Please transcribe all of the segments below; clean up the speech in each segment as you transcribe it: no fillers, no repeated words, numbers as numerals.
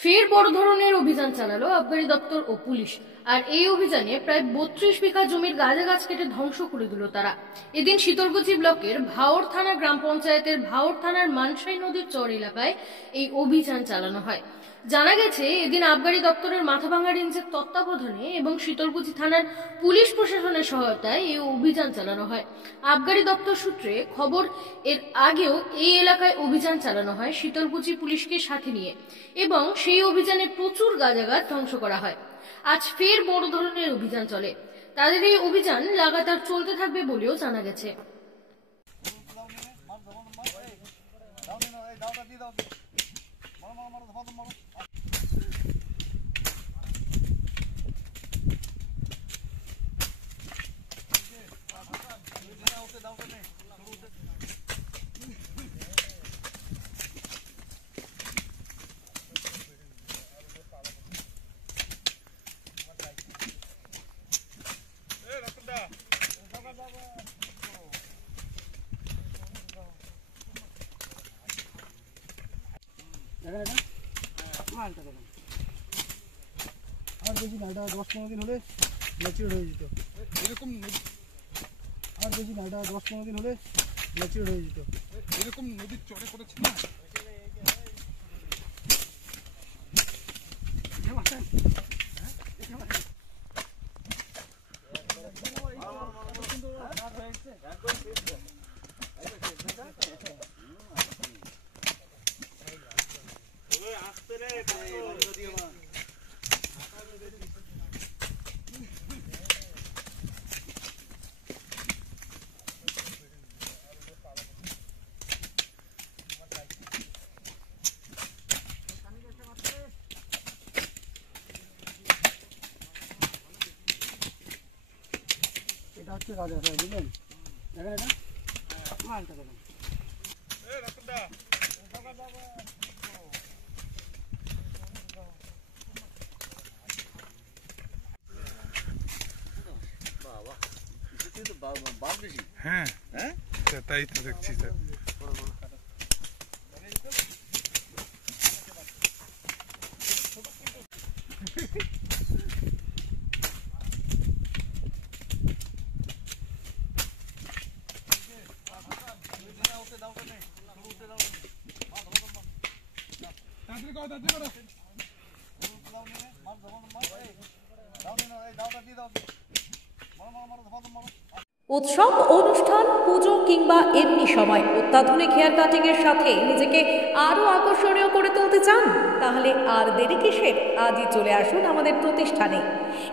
ফের বড় ধরনের অভিযান চালালো আবগারি দপ্তর ও পুলিশ। আর এই অভিযানে প্রায় 32 বিঘা জমির গাছ কেটে ধ্বংস করে দিল তারা। এদিন শীতলকুচি ব্লকের ভাওর থানা গ্রাম পঞ্চায়েতের ভাওর থানার মানসাই নদীর চর এলাকায় এই অভিযান চালানো হয়। জানা গেছে, এদিন আবগারি দপ্তরের মাথাভাঙ্গা রেঞ্জের তত্ত্বাবধানে এবং শীতলকুচি থানার পুলিশ প্রশাসনের সহায়তায় এই অভিযান চালানো হয়। আবগারি দপ্তর সূত্রে খবর, এর আগেও এই এলাকায় অভিযান চালানো হয় শীতলকুচি পুলিশকে সাথে নিয়ে, এবং সেই অভিযানে প্রচুর গাছ ধ্বংস করা হয়। আজ ফের বড় ধরনের অভিযান চলে। তাদের এই অভিযান লাগাতার চলতে থাকবে বলেও জানা গেছে। আর বেশি না, এটা 10-15 দিন হলে ম্যাচিউর হয়ে যেত। এরকম আর বেশি না, এটা 10-15 দিন হলে ম্যাচিউর হয়ে যেত। এরকম নদীর চরে করেছে না। এটা হচ্ছে রাজা স্যার, বুঝলেন? দেখেন এটা মালটা দেখেন। হ্যাঁ হ্যাঁ, তাই তো দেখছি স্যার। উৎসব, অনুষ্ঠান, পুজো কিংবা এমনি সময় অত্যাধুনিক হেয়ার কাটিং এর সাথে নিজেকে আরো আকর্ষণীয় করে তুলতে চান? তাহলে আর দেরি কিসের? আজই চলে আসুন আমাদের প্রতিষ্ঠানে।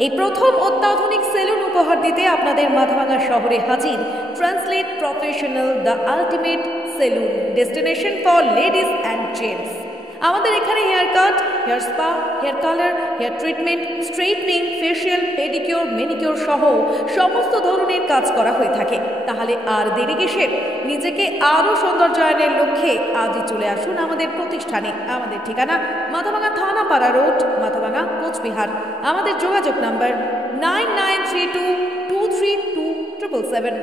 এই প্রথম অত্যাধুনিক সেলুন উপহার দিতে আপনাদের মাথাভাঙ্গা শহরে হাজির translate professional, the ultimate salon, destination for ladies and gents. আমাদের এখানে hair cut, hair spa, hair colour, hair treatment, straightening, facial, pedicure, manicure সহ সমস্ত ধরনের কাজ করা হয়ে থাকে। তাহলে আর দেরি কিসের? নিজেকে আরও সৌন্দর্যায়নের লক্ষ্যে আজই চলে আসুন আমাদের প্রতিষ্ঠানে। আমাদের ঠিকানা মাথাভাঙ্গা থানাপাড়া রোড, মাথাভাঙ্গা, কোচবিহার। আমাদের যোগাযোগ নাম্বার 9932232777।